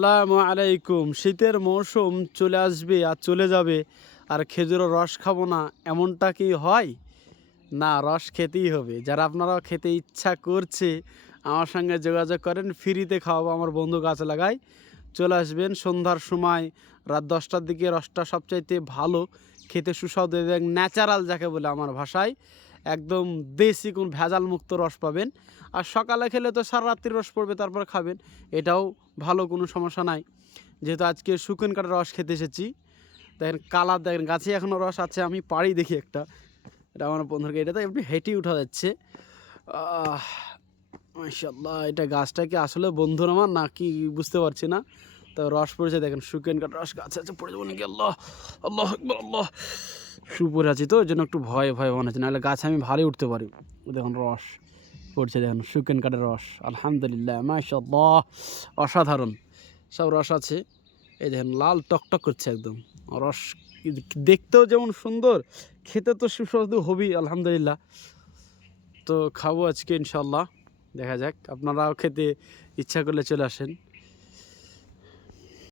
আসসালামু আলাইকুম। শীতের মৌসুম চলে আসবে আর চলে যাবে, আর খেজুরের রস খাবো না এমনটা কি হয়? না, রস খেতেই হবে। যারা আপনারাও খেতে ইচ্ছা করছে আমার সঙ্গে যোগাযোগ করেন, ফ্রিতে খাওয়াবো। আমার বন্ধু গাছ লাগায়, চলে আসবেন সন্ধ্যার সময়, রাত ১০টার দিকে। রসটা সবচাইতে ভালো, খেতে সুস্বাদু এবং ন্যাচারাল যাকে বলে আমার ভাষায়। একদম দেশি, কোনো ভেজাল মুক্ত রস পাবেন। আর সকালে খেলে তো সারা রাত্রি রস পড়বে, তারপর খাবেন, এটাও ভালো, কোনো সমস্যা নাই। যেহেতু আজকে শুকনো কাঠের রস খেতে এসেছি, দেখেন কালার, দেখেন গাছে এখনও রস আছে। আমি পাড়ি দেখি একটা, এটা আমার বন্ধুকে, এটা তো এমনি হেঁটেই উঠা যাচ্ছে। আহ মাশাআল্লাহ, এটা গাছটা কি আসলে বন্ধুর আমার নাকি বুঝতে পারছি না। তো রস পড়েছে, দেখেন শুকনো কাঠের রস, গাছে আছে, পড়ে যাবো নাকি। আল্লাহ, আল্লাহ আকবার, আল্লাহ। শু পড়ে আছি তো, ওই জন্য একটু ভয় ভয় মনে হচ্ছে, নাহলে গাছে আমি ভালোই উঠতে পারি। দেখুন রস পড়ছে, দেখুন শুকনো কাঠের রস। আলহামদুলিল্লাহ, মাশাআল্লাহ, অসাধারণ সব রস আছে। এই দেখেন লাল টকটক করছে একদম রস, দেখতেও যেমন সুন্দর, খেতে তো সুস্বাদু হবেই আলহামদুলিল্লাহ। তো খাবো আজকে ইনশাল্লাহ, দেখা যাক। আপনারাও খেতে ইচ্ছা করলে চলে আসেন।